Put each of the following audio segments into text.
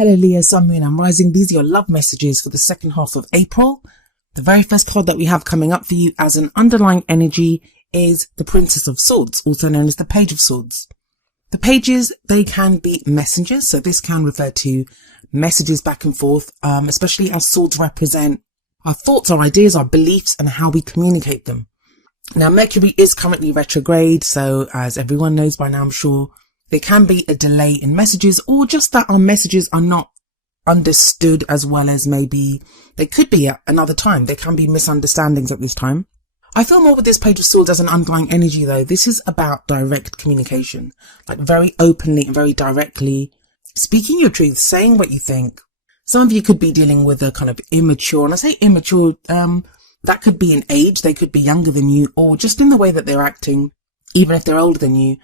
Hello Leo, Sun, Moon and Rising. These are your love messages for the second half of April. The very first card that we have coming up for you as an underlying energy is the Princess of Swords, also known as the Page of Swords. The pages, they can be messengers, so this can refer to messages back and forth, especially as swords represent our thoughts, our ideas, our beliefs and how we communicate them. Now Mercury is currently retrograde, so as everyone knows by now I'm sure, there can be a delay in messages, or just that our messages are not understood as well as maybe they could be at another time. There can be misunderstandings at this time. I feel more with this Page of Swords as an underlying energy though. This is about direct communication, like very openly and very directly speaking your truth, saying what you think. Some of you could be dealing with a kind of immature, and I say immature, that could be in age, they could be younger than you, or just in the way that they're acting. Even if they're older than you,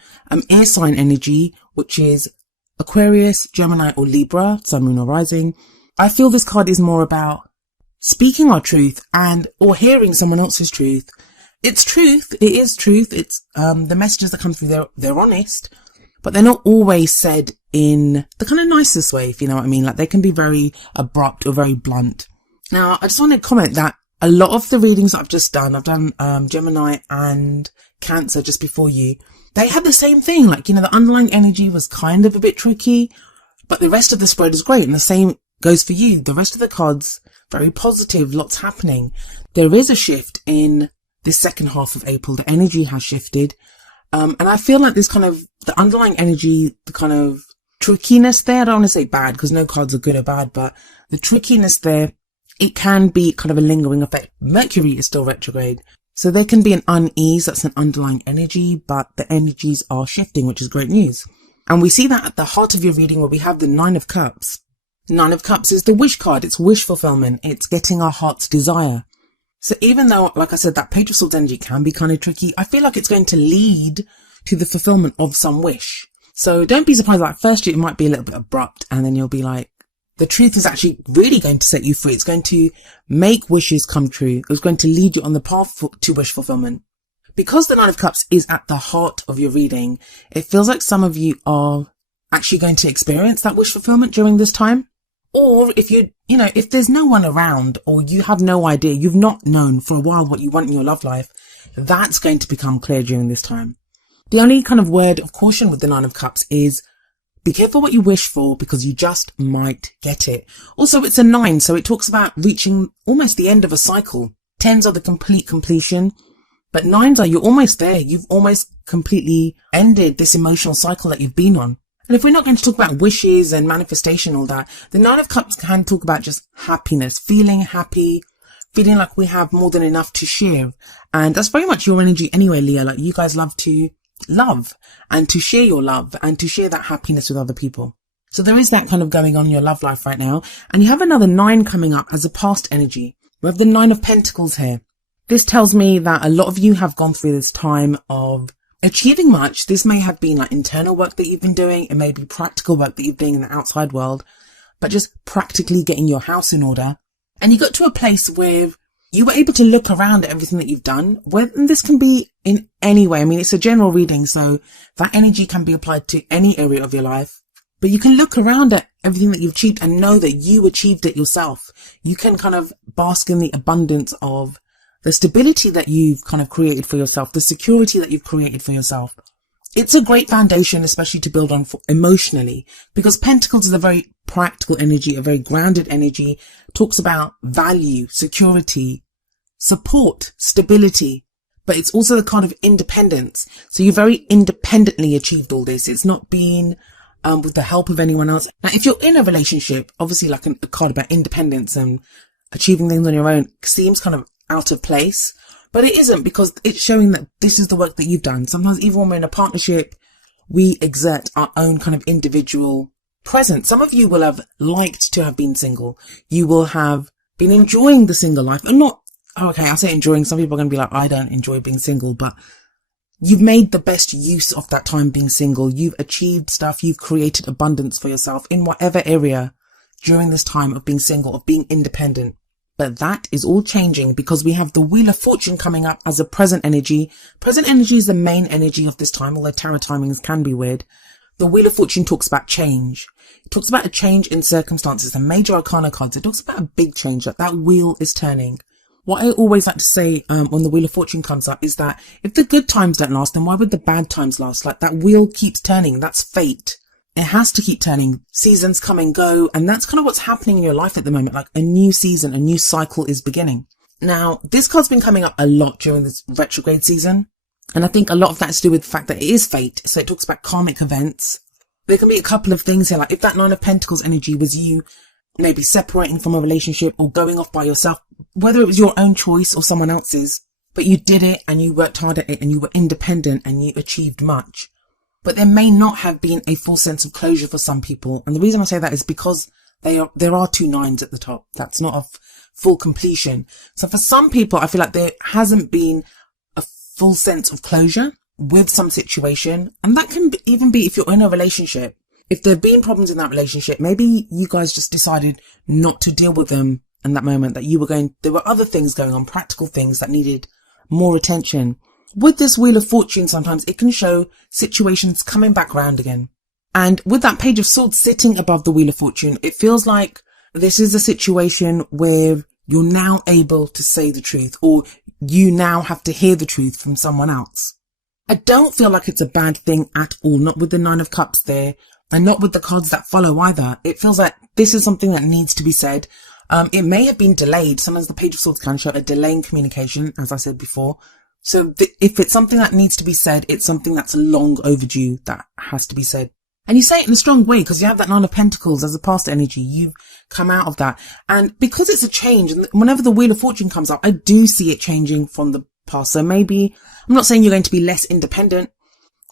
air sign energy, which is Aquarius, Gemini or Libra, Sun, Moon or Rising. I feel this card is more about speaking our truth or hearing someone else's truth. It's truth. It is truth. It's, the messages that come through, they're honest, but they're not always said in the kind of nicest way, if you know what I mean. Like they can be very abrupt or very blunt. Now, I just want to comment that a lot of the readings that I've just done, I've done, Gemini and Cancer just before you, they had the same thing. Like, the underlying energy was kind of a bit tricky, but the rest of the spread is great. And the same goes for you. The rest of the cards, very positive, lots happening. There is a shift in this second half of April. The energy has shifted. And I feel like this kind of, the underlying energy, the kind of trickiness there, I don't want to say bad because no cards are good or bad, but the trickiness there, it can be kind of a lingering effect. Mercury is still retrograde. So there can be an unease, that's an underlying energy, but the energies are shifting, which is great news. And we see that at the heart of your reading where we have the Nine of Cups. Nine of Cups is the wish card. It's wish fulfillment. It's getting our heart's desire. So even though, like I said, that Page of Swords energy can be kind of tricky, I feel like it's going to lead to the fulfillment of some wish. So don't be surprised, like first it might be a little bit abrupt and then you'll be like, the truth is actually really going to set you free. It's going to make wishes come true. It's going to lead you on the path to wish fulfillment. Because the Nine of Cups is at the heart of your reading, it feels like some of you are actually going to experience that wish fulfillment during this time. Or if if there's no one around or you have no idea, you've not known for a while what you want in your love life, that's going to become clear during this time. The only kind of word of caution with the Nine of Cups is be careful what you wish for because you just might get it. Also, it's a 9, so it talks about reaching almost the end of a cycle. 10s are the complete completion, but 9s are you're almost there. You've almost completely ended this emotional cycle that you've been on. And if we're not going to talk about wishes and manifestation, all that, the Nine of Cups can talk about just happiness, feeling happy, feeling like we have more than enough to share. And that's very much your energy anyway, Leo. Like you guys love to love and to share your love and to share that happiness with other people. So there is that kind of going on in your love life right now. And you have another 9 coming up as a past energy. We have the 9 of Pentacles here. This tells me that a lot of you have gone through this time of achieving much. This may have been like internal work that you've been doing. It may be practical work that you're doing in the outside world, but just practically getting your house in order. And you got to a place where you were able to look around at everything that you've done. And this can be in any way. I mean, it's a general reading, so that energy can be applied to any area of your life. But you can look around at everything that you've achieved and know that you achieved it yourself. You can kind of bask in the abundance of the stability that you've kind of created for yourself, the security that you've created for yourself. It's a great foundation, especially to build on emotionally, because Pentacles is a very practical energy, a very grounded energy. It talks about value, security, support, stability, but it's also the card of independence. So you very independently achieved all this. It's not been with the help of anyone else. Now, if you're in a relationship, obviously like a card about independence and achieving things on your own seems kind of out of place. But it isn't, because it's showing that this is the work that you've done. Sometimes even when we're in a partnership, we exert our own kind of individual presence. Some of you will have liked to have been single. You will have been enjoying the single life. And not, okay, I say enjoying. Some people are going to be like, I don't enjoy being single. But you've made the best use of that time being single. You've achieved stuff. You've created abundance for yourself in whatever area during this time of being single, of being independent. But that is all changing because we have the Wheel of Fortune coming up as a present energy. Present energy is the main energy of this time, although tarot timings can be weird. The Wheel of Fortune talks about change. It talks about a change in circumstances. The Major Arcana cards, it talks about a big change, that wheel is turning. What I always like to say when the Wheel of Fortune comes up is that if the good times don't last, then why would the bad times last? Like, that wheel keeps turning. That's fate. It has to keep turning. Seasons come and go, and that's kind of what's happening in your life at the moment. Like, a new season, a new cycle is beginning. Now, this card's been coming up a lot during this retrograde season, and I think a lot of that is to do with the fact that it is fate. So it talks about karmic events. There can be a couple of things here, like if that Nine of Pentacles energy was you maybe separating from a relationship or going off by yourself, whether it was your own choice or someone else's, but you did it and you worked hard at it and you were independent and you achieved much. But there may not have been a full sense of closure for some people. And the reason I say that is because there are 2 nines at the top. That's not a full completion. So for some people, I feel like there hasn't been a full sense of closure with some situation. And that can even be if you're in a relationship. If there have been problems in that relationship, maybe you guys just decided not to deal with them in that moment, that there were other things going on, practical things that needed more attention. With this Wheel of Fortune, sometimes it can show situations coming back round again. And with that Page of Swords sitting above the Wheel of Fortune, it feels like this is a situation where you're now able to say the truth, or you now have to hear the truth from someone else. I don't feel like it's a bad thing at all, not with the Nine of Cups there, and not with the cards that follow either. It feels like this is something that needs to be said. It may have been delayed. Sometimes the Page of Swords can show a delay in communication, as I said before. So if it's something that needs to be said, it's something that's long overdue that has to be said. And you say it in a strong way because you have that Nine of Pentacles as a past energy. You've come out of that. And because it's a change, and whenever the Wheel of Fortune comes up, I do see it changing from the past. So maybe, I'm not saying you're going to be less independent.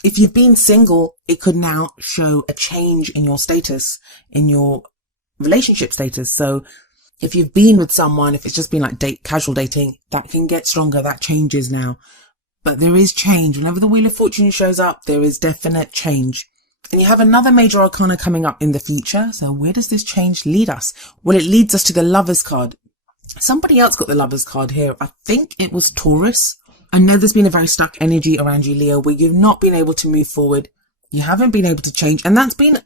If you've been single, it could now show a change in your status, in your relationship status. So if you've been with someone, if it's just been like casual dating, that can get stronger. That changes now. But there is change. Whenever the Wheel of Fortune shows up, there is definite change. And you have another Major Arcana coming up in the future. So where does this change lead us? Well, it leads us to the Lovers card. Somebody else got the Lovers card here. I think it was Taurus. I know there's been a very stuck energy around you, Leo, where you've not been able to move forward. You haven't been able to change. And that's been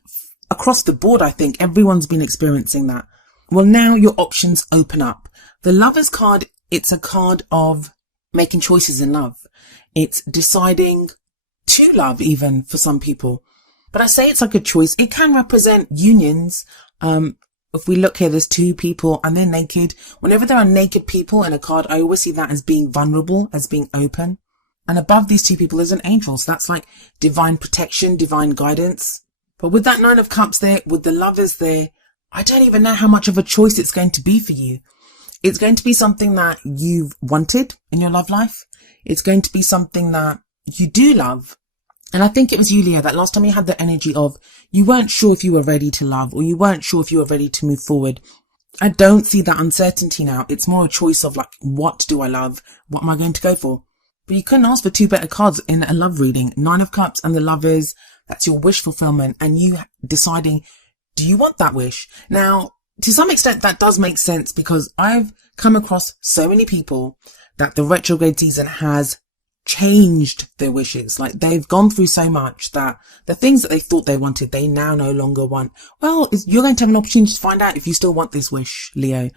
across the board, I think. Everyone's been experiencing that. Well, now your options open up. The Lovers card, it's a card of making choices in love. It's deciding to love, even for some people. But I say it's like a choice. It can represent unions. If we look here, there's 2 people and they're naked. Whenever there are naked people in a card, I always see that as being vulnerable, as being open. And above these 2 people is an angel. So that's like divine protection, divine guidance. But with that Nine of Cups there, with the Lovers there, I don't even know how much of a choice it's going to be for you. It's going to be something that you've wanted in your love life. It's going to be something that you do love. And I think it was you, Leo, that last time you had the energy of you weren't sure if you were ready to love, or you weren't sure if you were ready to move forward. I don't see that uncertainty now. It's more a choice of like, what do I love? What am I going to go for? But you couldn't ask for 2 better cards in a love reading. Nine of Cups and the Lovers. That's your wish fulfillment, and you deciding, do you want that wish? Now, to some extent, that does make sense because I've come across so many people that the retrograde season has changed their wishes. Like, they've gone through so much that the things that they thought they wanted, they now no longer want. Well, you're going to have an opportunity to find out if you still want this wish, Leo.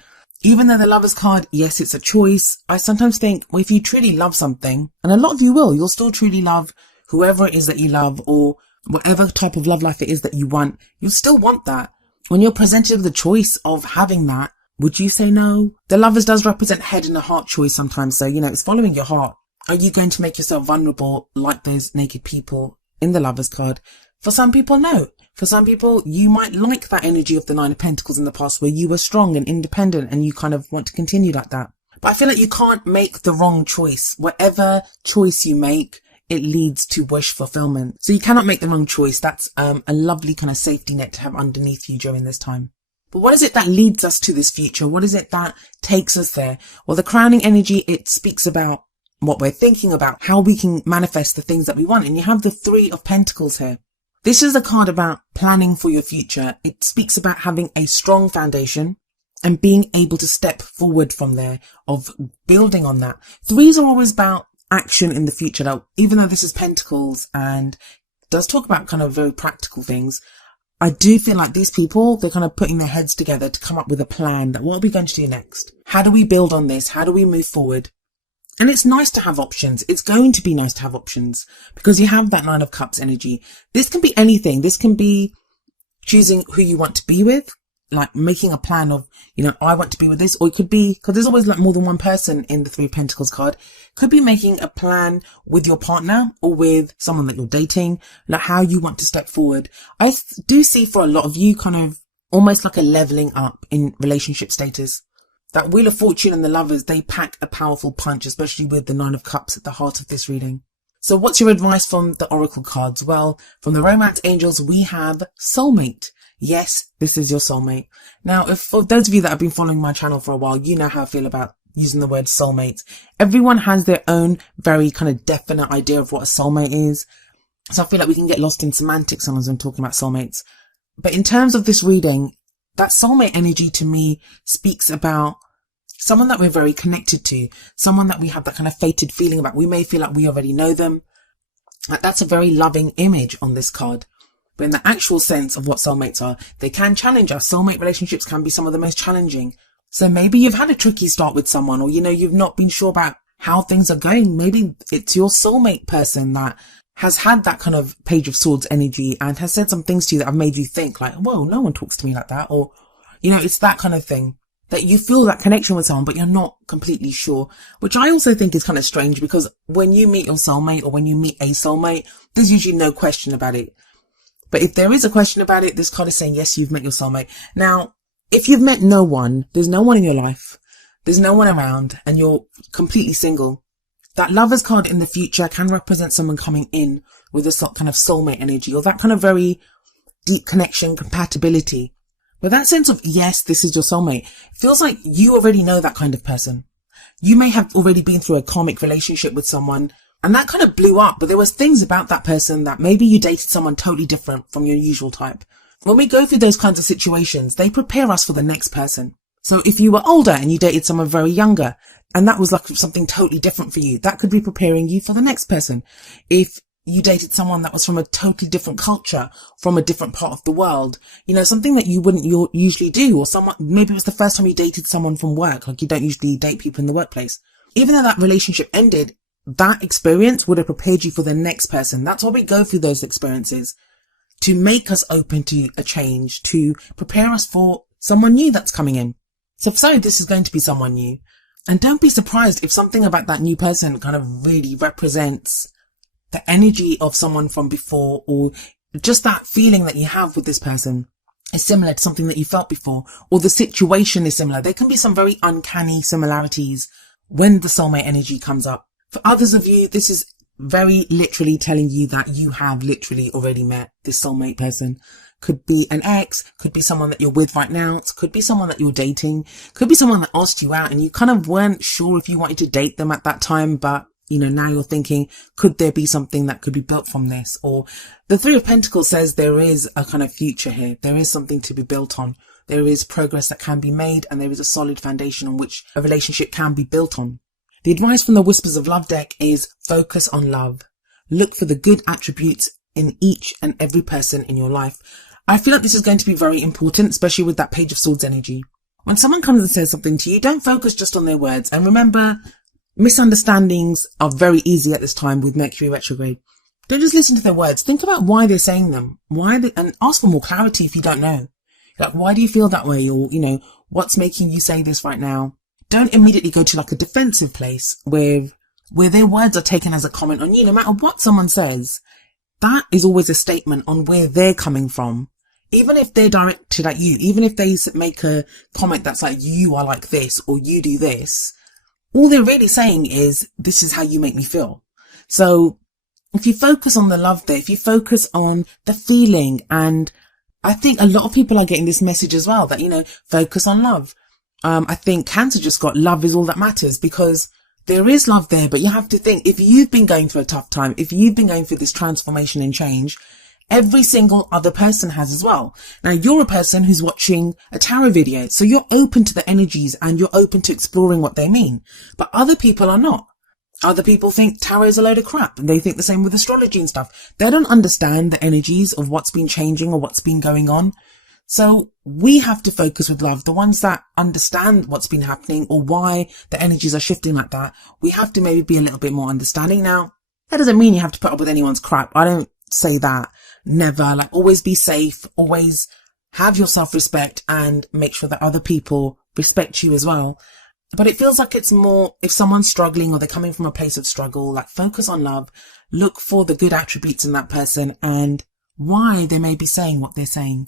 Even though the Lovers card, yes, it's a choice. I sometimes think, well, if you truly love something, and a lot of you will, you'll still truly love whoever it is that you love, or whatever type of love life it is that you want, you'll still want that. When you're presented with the choice of having that, would you say no? The Lovers does represent head and a heart choice sometimes. So, it's following your heart. Are you going to make yourself vulnerable like those naked people in the Lovers card? For some people, no. For some people, you might like that energy of the Nine of Pentacles in the past where you were strong and independent and you kind of want to continue like that. But I feel like you can't make the wrong choice. Whatever choice you make, it leads to wish fulfillment. So you cannot make the wrong choice. That's a lovely kind of safety net to have underneath you during this time. But what is it that leads us to this future? What is it that takes us there? Well, the crowning energy, it speaks about what we're thinking about, how we can manifest the things that we want. And you have the 3 of Pentacles here. This is a card about planning for your future. It speaks about having a strong foundation and being able to step forward from there, of building on that. 3s are always about action in the future. Now, even though this is Pentacles and does talk about kind of very practical things. I do feel like these people, they're kind of putting their heads together to come up with a plan that what are we going to do next? How do we build on this? How do we move forward? And it's nice to have options. It's going to be nice to have options because you have that Nine of Cups energy. This can be anything. This can be choosing who you want to be with, like making a plan of, I want to be with this, or it could be, because there's always like more than one person in the Three of Pentacles card, could be making a plan with your partner or with someone that you're dating, like how you want to step forward. I do see for a lot of you kind of almost like a leveling up in relationship status. That Wheel of Fortune and the Lovers, they pack a powerful punch, especially with the Nine of Cups at the heart of this reading. So what's your advice from the Oracle cards? Well, from the Romance Angels, we have soulmate. Yes, this is your soulmate. Now, if for those of you that have been following my channel for a while, you know how I feel about using the word soulmate. Everyone has their own very kind of definite idea of what a soulmate is. So I feel like we can get lost in semantics sometimes when talking about soulmates. But in terms of this reading, that soulmate energy to me speaks about someone that we're very connected to, someone that we have that kind of fated feeling about. We may feel like we already know them. That's a very loving image on this card. But in the actual sense of what soulmates are, they can challenge us. Soulmate relationships can be some of the most challenging. So maybe you've had a tricky start with someone, or, you've not been sure about how things are going. Maybe it's your soulmate person that has had that kind of Page of Swords energy and has said some things to you that have made you think like, whoa, no one talks to me like that. Or, it's that kind of thing that you feel that connection with someone, but you're not completely sure, which I also think is kind of strange because when you meet your soulmate or when you meet a soulmate, there's usually no question about it. But if there is a question about it, this card is saying, yes, you've met your soulmate. Now, if you've met no one, there's no one in your life, there's no one around, and you're completely single, that Lovers card in the future can represent someone coming in with a kind of soulmate energy or that kind of very deep connection, compatibility. But that sense of, yes, this is your soulmate, feels like you already know that kind of person. You may have already been through a karmic relationship with someone and that kind of blew up, but there was things about that person that maybe you dated someone totally different from your usual type. When we go through those kinds of situations, they prepare us for the next person. So if you were older and you dated someone very younger and that was like something totally different for you, that could be preparing you for the next person. If you dated someone that was from a totally different culture, from a different part of the world, something that you wouldn't usually do, or someone, maybe it was the first time you dated someone from work, like you don't usually date people in the workplace. Even though that relationship ended, that experience would have prepared you for the next person. That's why we go through those experiences, to make us open to a change, to prepare us for someone new that's coming in. So this is going to be someone new. And don't be surprised if something about that new person kind of really represents the energy of someone from before, or just that feeling that you have with this person is similar to something that you felt before, or the situation is similar. There can be some very uncanny similarities when the soulmate energy comes up. For others of you, this is very literally telling you that you have literally already met this soulmate person. Could be an ex, could be someone that you're with right now, it could be someone that you're dating, could be someone that asked you out and you kind of weren't sure if you wanted to date them at that time, but now you're thinking, could there be something that could be built from this? Or the Three of Pentacles says there is a kind of future here. There is something to be built on. There is progress that can be made, and there is a solid foundation on which a relationship can be built on. The advice from the Whispers of Love deck is focus on love. Look for the good attributes in each and every person in your life. I feel like this is going to be very important, especially with that Page of Swords energy. When someone comes and says something to you, don't focus just on their words. And remember, misunderstandings are very easy at this time with Mercury retrograde. Don't just listen to their words. Think about why they're saying them. And ask for more clarity if you don't know. Like, why do you feel that way? Or, what's making you say this right now? Don't immediately go to like a defensive place where their words are taken as a comment on you. No matter what someone says, that is always a statement on where they're coming from. Even if they're directed at you, even if they make a comment that's like, you are like this, or you do this, all they're really saying is, this is how you make me feel. So if you focus on the love there, if you focus on the feeling, and I think a lot of people are getting this message as well, that, focus on love. I think Cancer just got love is all that matters, because there is love there, but you have to think, if you've been going through a tough time, if you've been going through this transformation and change, every single other person has as well. Now, you're a person who's watching a tarot video, so you're open to the energies and you're open to exploring what they mean, but other people are not. Other people think tarot is a load of crap, and they think the same with astrology and stuff. They don't understand the energies of what's been changing or what's been going on. So we have to focus with love. The ones that understand what's been happening or why the energies are shifting like that, we have to maybe be a little bit more understanding. Now, that doesn't mean you have to put up with anyone's crap. I don't say that. Never. Like, always be safe, always have your self-respect, and make sure that other people respect you as well. But it feels like it's more, if someone's struggling or they're coming from a place of struggle, like, focus on love, look for the good attributes in that person and why they may be saying what they're saying.